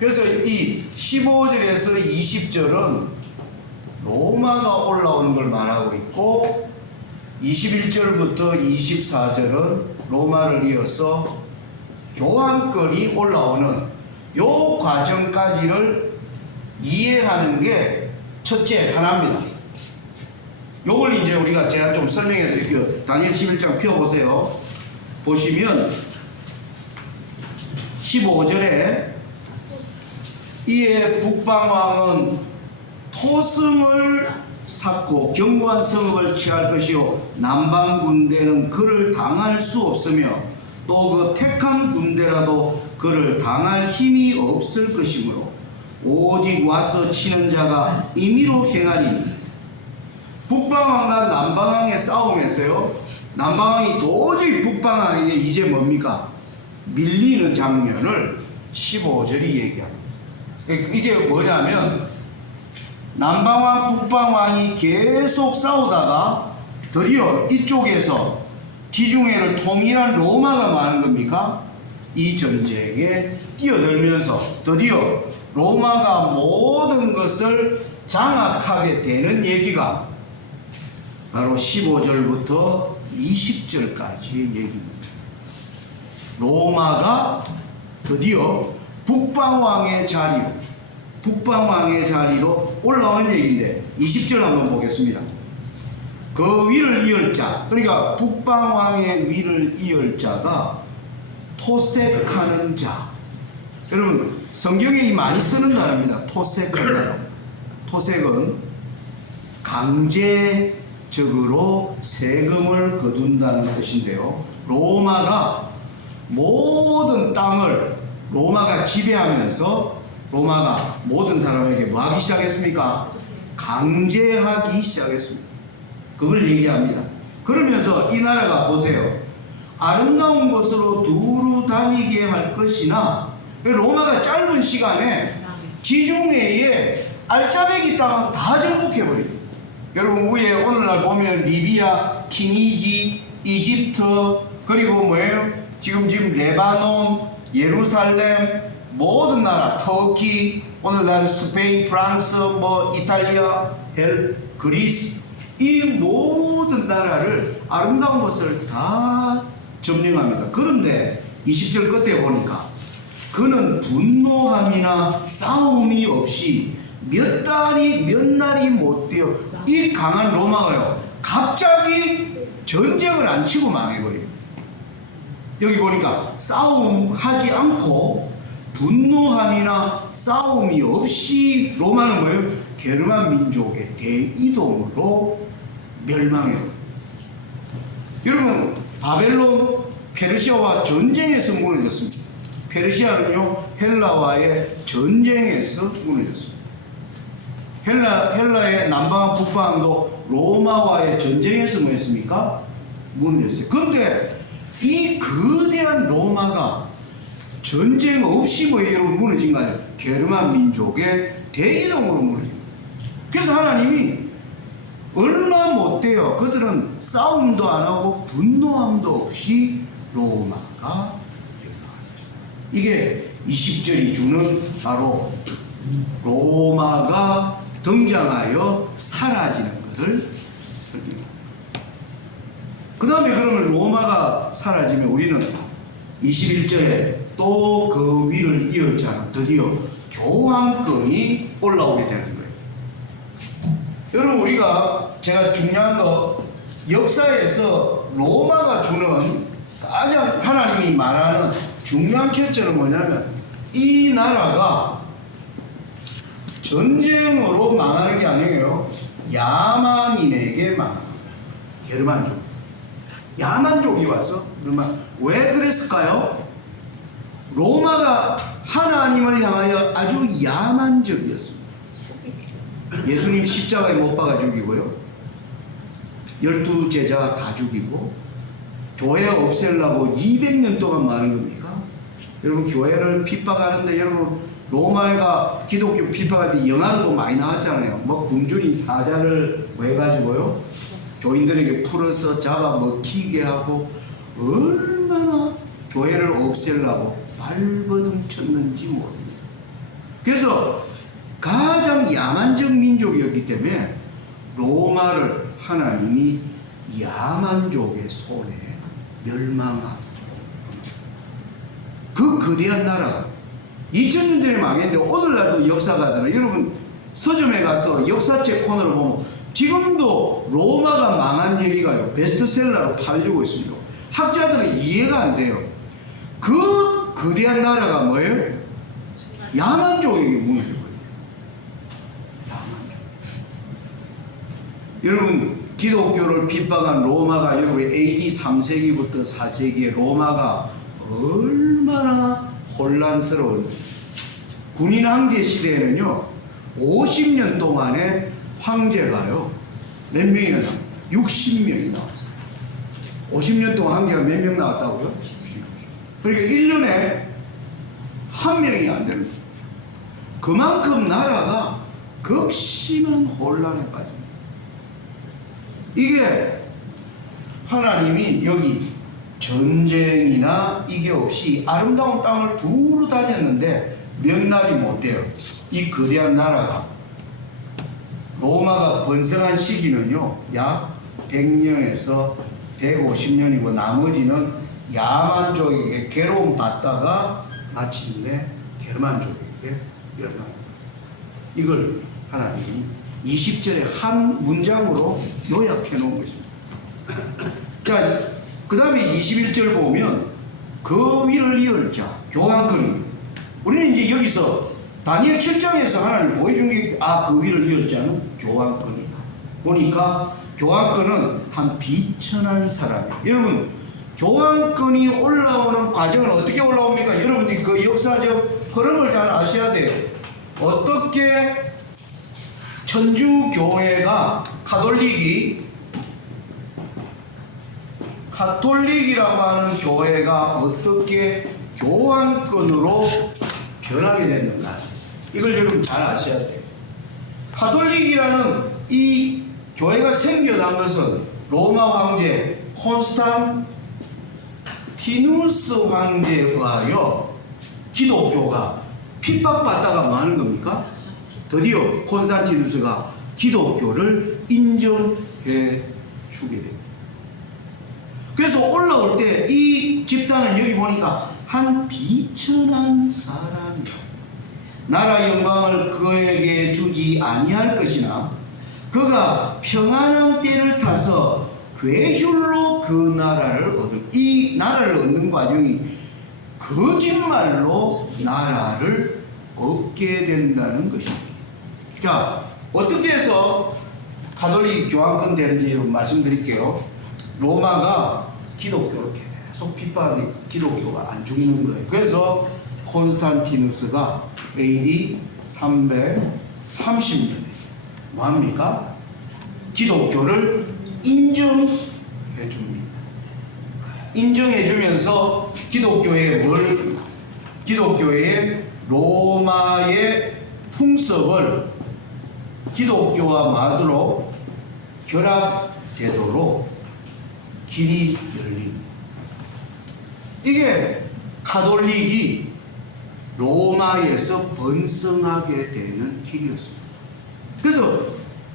그래서 이 15절에서 20절은 로마가 올라오는 걸 말하고 있고, 21절부터 24절은 로마를 이어서 교황권이 올라오는 요 과정까지를 이해하는 게 첫째 하나입니다. 요걸 이제 제가 좀 설명해 드릴게요. 다니엘 11장 펴보세요. 보시면 15절에 이에 북방왕은 토성을 쌓고 견고한 성읍을 취할 것이요 남방 군대는 그를 당할 수 없으며 또 그 택한 군대라도 그를 당할 힘이 없을 것이므로 오직 와서 치는 자가 임의로 행하리니. 북방왕과 남방왕의 싸움에서요, 남방왕이 도저히 북방왕에게 이제 뭡니까? 밀리는 장면을 15절이 얘기합니다. 이게 뭐냐면, 남방왕, 북방왕이 계속 싸우다가 드디어 이쪽에서 지중해를 통일한 로마가 뭐 하는 겁니까? 이 전쟁에 뛰어들면서 드디어 로마가 모든 것을 장악하게 되는 얘기가 바로 15절부터 20절까지의 얘기입니다. 로마가 드디어 북방왕의 자리로 올라오는 얘기인데, 20절 한번 보겠습니다. 그 위를 이을 자, 그러니까 북방왕의 위를 이을 자가 토색하는 자. 여러분 성경에 많이 쓰는 단어입니다. 토색하다. 토색은 강제적으로 세금을 거둔다는 뜻인데요, 로마가 모든 땅을 로마가 지배하면서 로마가 모든 사람에게 뭐 하기 시작했습니까? 강제하기 시작했습니다. 그걸 얘기합니다. 그러면서 이 나라가 보세요, 아름다운 곳으로 두루 다니게 할 것이나 로마가 짧은 시간에 지중해에 알짜배기 땅을 다 정복해버립니다. 여러분 위에 오늘날 보면 리비아, 티니지, 이집트 그리고 뭐예요? 지금 레바논, 예루살렘 모든 나라, 터키, 오늘날 스페인, 프랑스, 이탈리아, 그리스 이 모든 나라를 아름다운 것을 다 점령합니다. 그런데 20절 끝에 보니까 그는 분노함이나 싸움이 없이 몇 날이 못 되어 이 강한 로마가요 갑자기 전쟁을 안 치고 망해버립니다. 여기 보니까 싸움하지 않고 분노함이나 싸움이 없이 로마는 뭐예요? 게르만 민족의 대이동으로 멸망해요. 여러분 바벨론 페르시아와 전쟁에서 무너졌습니다. 페르시아는요 헬라와의 전쟁에서 무너졌습니다. 헬라의 남방한 북방도 로마와의 전쟁에서 뭐 했습니까? 무너졌어요. 그런데 이 거대한 로마가 전쟁 없이 여러분 무너진 거 아니에요? 게르만 민족의 대이동으로 무너진 거예요. 그래서 하나님이 얼마 못돼요. 그들은 싸움도 안 하고 분노함도 없이 로마가 이게 20절이 주는 바로 로마가 등장하여 사라지는 것을 설명합니다. 그 다음에 그러면 로마가 사라지면 우리는 21절에 또 그 위를 이을 자는 드디어 교황권이 올라오게 되는 거예요. 여러분 우리가 제가 중요한 거 역사에서 로마가 주는 가장 하나님이 말하는 중요한 결정은 뭐냐면 이 나라가 전쟁으로 망하는 게 아니에요. 야만인에게 망하는 거예요. 게르만족. 야만족이 왔어. 그러면 왜 그랬을까요? 로마가 하나님을 향하여 아주 야만적이었습니다. 예수님 십자가에 못 박아 죽이고요. 12제자 다 죽이고 교회 없애려고 200년 동안 많은 겁니까? 여러분 교회를 핍박하는데 여러분 로마가 기독교 핍박할 때 영화도 많이 나왔잖아요. 굶주린 사자를 해가지고요 교인들에게 풀어서 잡아 먹히게 하고 얼마나 교회를 없애려고 발버둥 쳤는지 모릅니다. 그래서 가장 야만적 민족이었기 때문에 로마를 하나님이 야만족의 손에 멸망하고 그 거대한 나라가 2000년 전에 망했는데 오늘날도 역사가잖아요. 여러분 서점에 가서 역사책 코너를 보면 지금도 로마가 망한 얘기가요 베스트셀러로 팔리고 있습니다. 학자들은 이해가 안 돼요. 그 거대한 나라가 뭐예요? 야만족에게 무너진 거예요. 야만족. 여러분 기독교를 핍박한 로마가 여러분 AD 3세기부터 4세기에 로마가 얼마나 혼란스러운 군인 황제 시대에는요 50년 동안에 황제가요 몇 명이나 나왔어요? 60명이 나왔어요. 50년 동안 황제가 몇 명 나왔다고요? 그러니까 1년에 한 명이 안 됩니다. 그만큼 나라가 극심한 혼란에 빠집니다. 이게 하나님이 여기 전쟁이나 이게 없이 아름다운 땅을 두루 다녔는데 몇 날이 못 돼요. 이 거대한 나라가 로마가 번성한 시기는요 약 100년에서 150년이고 나머지는 야만족에게 괴로움 받다가 마침내 게르만족에게 멸망합니다. 이걸 하나님이 20절에 한 문장으로 요약해 놓은 것입니다. 자, 그 다음에 21절 보면 그 위를 이을 자, 교황권입니다. 우리는 이제 여기서 다니엘 7장에서 하나님 보여준 게 그 위를 이을 자는 교황권이다. 보니까 교황권은 한 비천한 사람이에요. 여러분 교황권이 올라오는 과정은 어떻게 올라옵니까? 여러분이 그 역사적 흐름을 잘 아셔야 돼요. 어떻게 천주교회가 가톨릭이라고 하는 교회가 어떻게 교황권으로 변하게 됐는가, 이걸 여러분 잘 아셔야 돼요. 가톨릭이라는 이 교회가 생겨난 것은 로마 황제 콘스탄티누스 황제에 의하여 기독교가 핍박받다가 뭐 하는 겁니까? 드디어 콘스탄티누스가 기독교를 인정해 주게 됩니다. 그래서 올라올 때 이 집단은 여기 보니까 한 비천한 사람이요, 나라 영광을 그에게 주지 아니할 것이나 그가 평안한 때를 타서 괴휼로 그 나라를 이 나라를 얻는 과정이 거짓말로 나라를 얻게 된다는 것입니다. 자, 어떻게 해서 가톨릭이 교황권 되는지 여러분 말씀드릴게요. 로마가 기독교를 계속 핍박하니 기독교가 안 죽는 거예요. 그래서 콘스탄티누스가 AD 330년에 뭐합니까? 기독교를 인정해 줍니다. 인정해 주면서 기독교의 로마의 풍습을 기독교와 마도록 결합되도록 길이 열립니다. 이게 가톨릭이 로마에서 번성하게 되는 길이었습니다. 그래서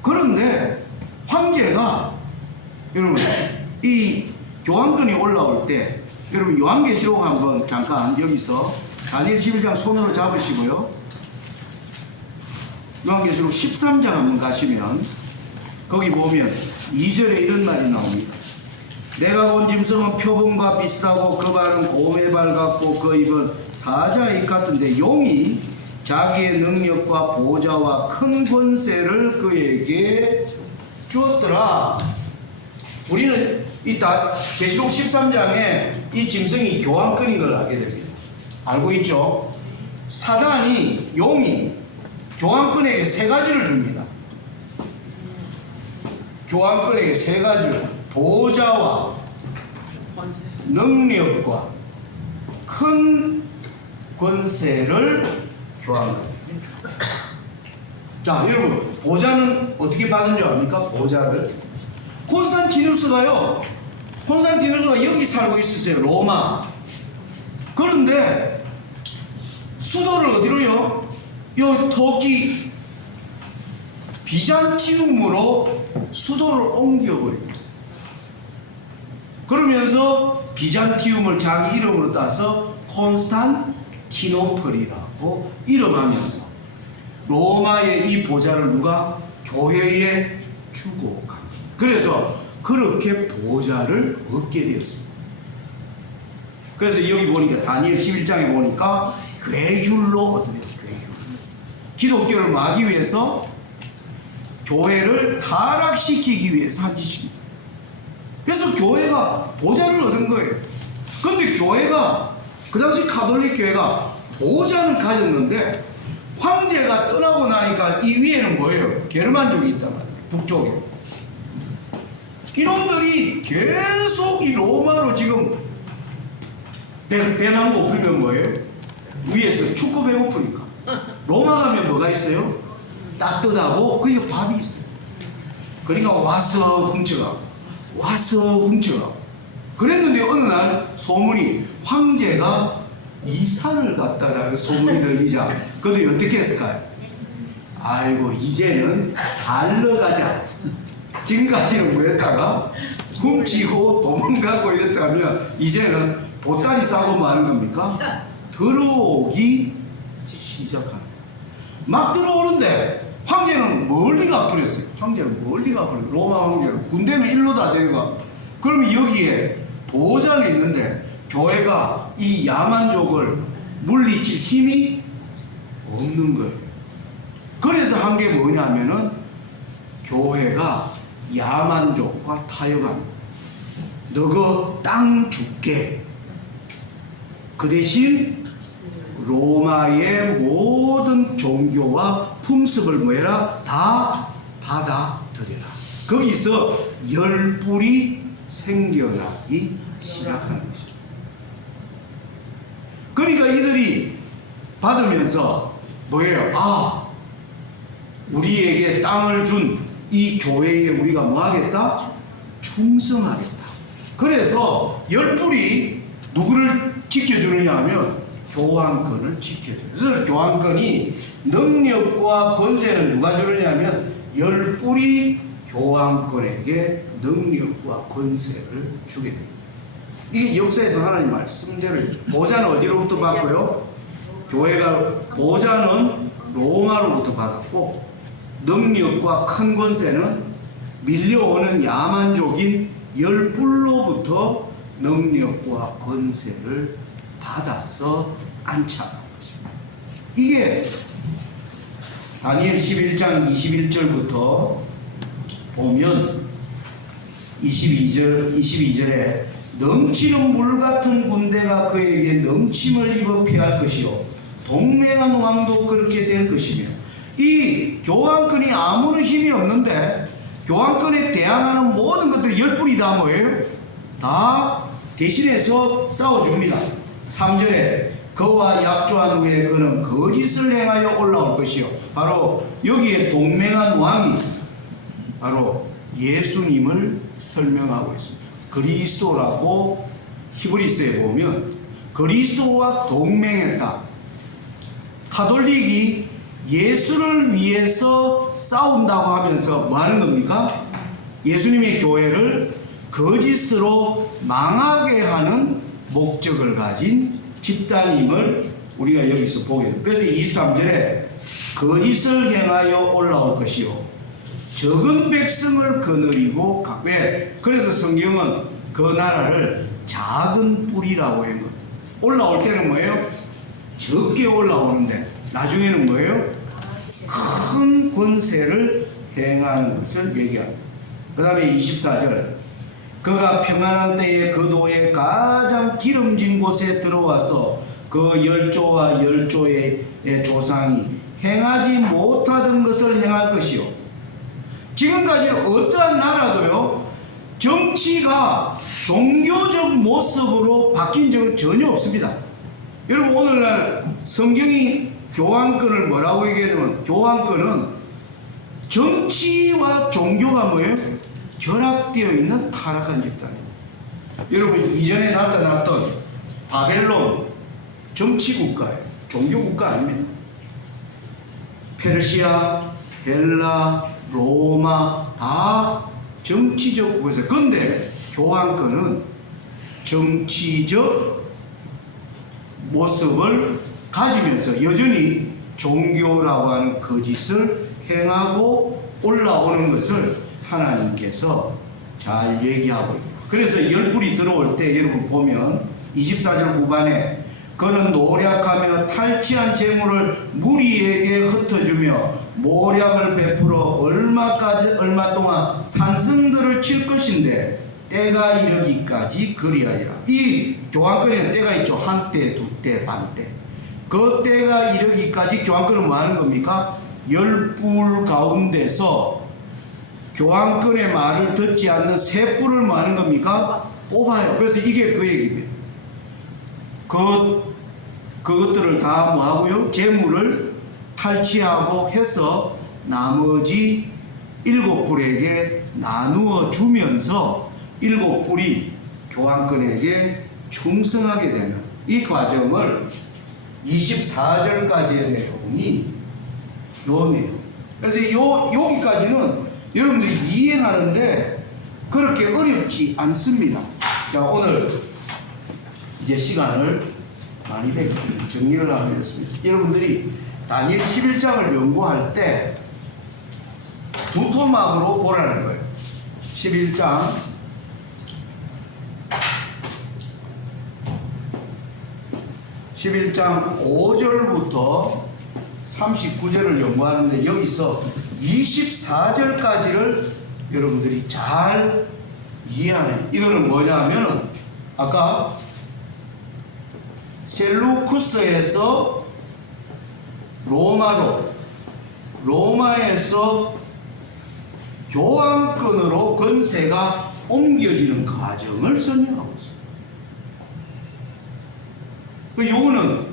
그런데 황제가 여러분 이 교황권이 올라올 때 여러분 요한계시록 한번 잠깐 여기서 다니엘 11장 손으로 잡으시고요. 요한계시록 13장 한번 가시면 거기 보면 2절에 이런 말이 나옵니다. 내가 본 짐승은 표범과 비슷하고 그 발은 곰의 발 같고 그 입은 사자의 입 같은데 용이 자기의 능력과 보좌와 큰 권세를 그에게 주었더라. 우리는 이따 계시록 13장에 이 짐승이 교황권인 걸 알게 됩니다. 알고 있죠? 사단이 용이 교황권에게 세 가지를 줍니다. 교황권에게 세 가지를, 보좌와 권세. 능력과 큰 권세를 교황권에게 줍니다. 자, 여러분 보좌는 어떻게 받은 줄 압니까? 보좌를 콘스탄티누스가 여기 살고 있었어요. 로마. 그런데 수도를 어디로요? 요 터키 비잔티움으로 수도를 옮겨버립니다. 그러면서 비잔티움을 자기 이름으로 따서 콘스탄티노플이라고 이름하면서 로마의 이 보좌를 누가? 교회에 주고 갑니다. 그래서 그렇게 보좌를 얻게 되었습니다. 그래서 여기 보니까 다니엘 11장에 보니까 괴휼로 얻어요. 기독교를 막기 위해서 교회를 타락시키기 위해서 한 짓입니다. 그래서 교회가 보좌를 얻은 거예요. 그런데 교회가 그 당시 가톨릭 교회가 보좌는 가졌는데 황제가 떠나고 나니까 이 위에는 뭐예요? 게르만족이 있단 말이에요. 북쪽에. 이놈들이 계속 이 로마로 지금 배만 고프면 뭐예요? 위에서 축구 배고프니까. 로마 가면 뭐가 있어요? 따뜻하고 거기에 밥이 있어요. 그러니까 와서 훔쳐가고 그랬는데 어느 날 소문이 황제가 이사를 갔다라는 소문이 들리자 그들이 어떻게 했을까요? 아이고 이제는 살러 가자. 지금까지는 뭐였다가 훔치고 도망가고 이랬다면 이제는 보따리 싸고 뭐 하는 겁니까? 들어오기 시작합니다. 막 들어오는데 황제는 멀리 가버렸어요. 로마 황제는 군대는 일로 다 데려가. 그러면 여기에 보좌는 있는데 교회가 이 야만족을 물리칠 힘이 없는 거예요. 그래서 한 게 뭐냐면은 교회가 야만족과 타협합니다. 너가 땅 줄게. 그 대신 로마의 모든 종교와 풍습을 뭐해라? 다 받아들여라. 거기서 10불이 생겨나기 시작하는 것입니다. 그러니까 이들이 받으면서 뭐예요? 아, 우리에게 땅을 준 이 교회에 우리가 뭐 하겠다? 충성하겠다. 그래서 열불이 누구를 지켜주느냐 하면 교황권을 지켜줘요. 그래서 교황권이 능력과 권세는 누가 주느냐 하면 열불이 교황권에게 능력과 권세를 주게 됩니다. 이게 역사에서 하나님 말씀대로 보좌는 어디로부터 받고요? 교회가 보좌는 로마로부터 받았고 능력과 큰 권세는 밀려오는 야만족인 열불로부터 능력과 권세를 받아서 안착한 것입니다. 이게 다니엘 11장 21절부터 보면 22절에 넘치는 물 같은 군대가 그에게 넘침을 입어 피할 것이요 동맹한 왕도 그렇게 될 것이며 이 교황권이 아무런 힘이 없는데 교황권에 대항하는 모든 것들이 열불이 다 뭐예요? 다 대신해서 싸워줍니다. 3절에 그와 약조한 후에 그는 거짓을 행하여 올라올 것이요 바로 여기에 동맹한 왕이 바로 예수님을 설명하고 있습니다. 그리스도라고 히브리서에 보면 그리스도와 동맹했다. 가톨릭이 예수를 위해서 싸운다고 하면서 뭐 하는 겁니까? 예수님의 교회를 거짓으로 망하게 하는 목적을 가진 집단임을 우리가 여기서 보게 됩니다. 그래서 23절에 거짓을 행하여 올라올 것이요 적은 백성을 거느리고 왜? 그래서 성경은 그 나라를 작은 뿔이라고 한 거예요. 올라올 때는 뭐예요? 적게 올라오는데 나중에는 뭐예요? 큰 권세를 행하는 것을 얘기합니다. 그 다음에 24절 그가 평안한 때에 그 도에 가장 기름진 곳에 들어와서 그 열조와 열조의 조상이 행하지 못하던 것을 행할 것이요 지금까지 어떠한 나라도요 정치가 종교적 모습으로 바뀐 적은 전혀 없습니다. 여러분 오늘날 성경이 교황권을 뭐라고 얘기하냐면 교황권은 정치와 종교가 뭐예요? 결합되어 있는 타락한 집단입니다. 여러분 이전에 나타났던 바벨론 정치국가예요. 종교국가 아닙니다. 페르시아, 헬라, 로마 다 정치적 국가에서 그런데 교황권은 정치적 모습을 가지면서 여전히 종교라고 하는 거짓을 행하고 올라오는 것을 하나님께서 잘 얘기하고 있습니다. 그래서 열불이 들어올 때 여러분 보면 24절 후반에 그는 노력하며 탈취한 재물을 무리에게 흩어주며 모략을 베풀어 얼마 동안 산성들을 칠 것인데 때가 이르기까지 그리하리라. 이 교황권에는 때가 있죠. 한때, 두때, 반때. 그 때가 이르기까지 교황권은 뭐 하는 겁니까? 열불 가운데서 교황권의 말을 듣지 않는 새 뿔을 뭐 하는 겁니까? 뽑아요. 그래서 이게 그 얘기입니다. 그것들을 다 뭐 하고요? 재물을 탈취하고 해서 나머지 7뿔에게 나누어 주면서 7뿔이 교황권에게 충성하게 되는 이 과정을 24절까지의 내용이 요네요. 그래서 여기까지는 여러분들이 이해하는데 그렇게 어렵지 않습니다. 자, 오늘 이제 시간을 많이 되게 정리를 하겠습니다. 여러분들이 다니엘 11장을 연구할 때 두 토막으로 보라는 거예요. 11장 5절부터 39절을 연구하는데 여기서 24절까지를 여러분들이 잘 이해하는 이거는 뭐냐 하면은 아까 셀루쿠스에서 로마에서 교황권으로 권세가 옮겨지는 과정을 설명하고 있습니다. 요거는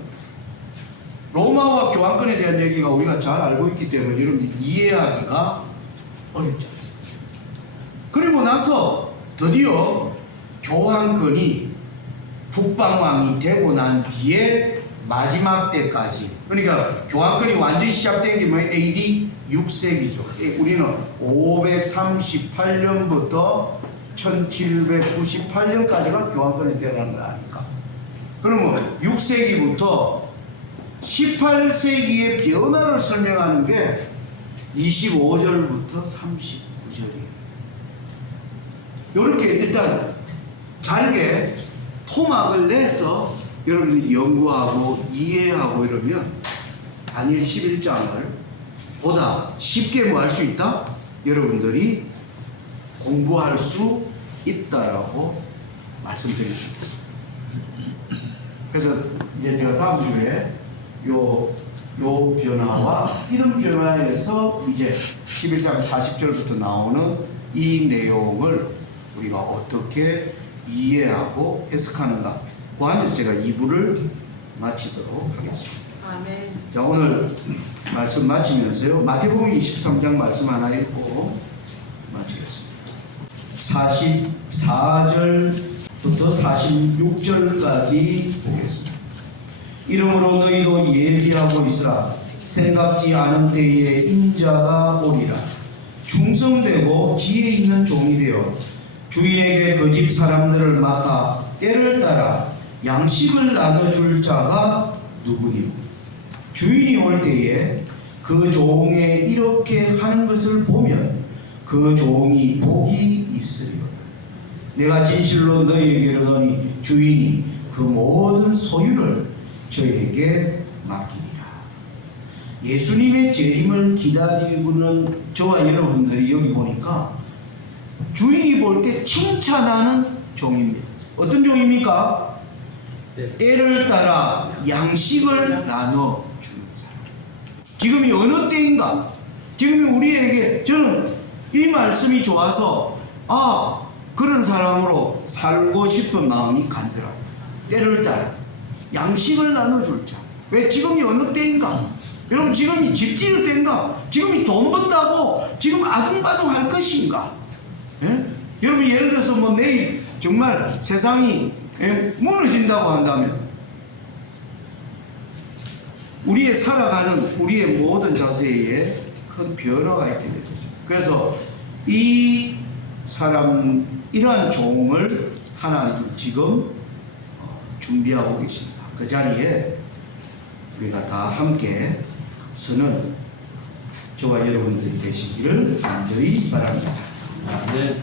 로마와 교환권에 대한 얘기가 우리가 잘 알고 있기 때문에 여러분들이 이해하기가 어렵지 않습니다. 그리고 나서 드디어 교환권이 북방왕이 되고 난 뒤에 마지막 때까지, 그러니까 교환권이 완전히 시작된 게 뭐 AD 6세기죠. 우리는 538년부터 1798년까지가 교환권이 되는 거 아닐까. 그러면 6세기부터 18세기의 변화를 설명하는 게 25절부터 39절이에요. 이렇게 일단 잘게 토막을 내서 여러분들이 연구하고 이해하고 이러면 다니엘 11장을 보다 쉽게 뭐 할 수 있다? 여러분들이 공부할 수 있다라고 말씀드릴 수 있습니다. 그래서 이제 제가 다음 주에 요 변화와 이런 변화에서 이제 11장 40절부터 나오는 이 내용을 우리가 어떻게 이해하고 해석하는가 그 하면서 제가 2부를 마치도록 하겠습니다. 아멘. 자, 오늘 말씀 마치면서요, 마태복음 23장 말씀 하나 읽고 마치겠습니다. 44절부터 46절까지 보겠습니다. 이러므로 너희도 예비하고 있으라. 생각지 않은 때에 인자가 오리라. 충성되고 지혜 있는 종이 되어 주인에게 그 집 사람들을 맡아 때를 따라 양식을 나눠줄 자가 누구니요? 주인이 올 때에 그 종에 이렇게 하는 것을 보면 그 종이 복이 있으리로다. 내가 진실로 너희에게 이르노니 주인이 그 모든 소유를 저에게 맡기리라. 예수님의 재림을 기다리고는 저와 여러분들이 여기 보니까 주인이 볼 때 칭찬하는 종입니다. 어떤 종입니까? 때를 따라 양식을 나눠주는 사람. 지금이 어느 때인가? 지금이 우리에게, 저는 이 말씀이 좋아서 그런 사람으로 살고 싶은 마음이 간절합니다. 때를 따라 양식을 나눠줄 자. 왜 지금이 어느 때인가? 여러분, 지금이 집 지을 때인가? 지금이 돈 번다고 지금 아둥바둥 할 것인가? 예? 여러분, 예를 들어서 뭐 내일 정말 세상이 무너진다고 한다면 우리의 살아가는 우리의 모든 자세에 큰 변화가 있게 되죠. 그래서 이 사람, 이러한 종을 하나님 지금 준비하고 계십니다. 그 자리에 우리가 다 함께 서는 저와 여러분들이 되시기를 간절히 바랍니다. 네.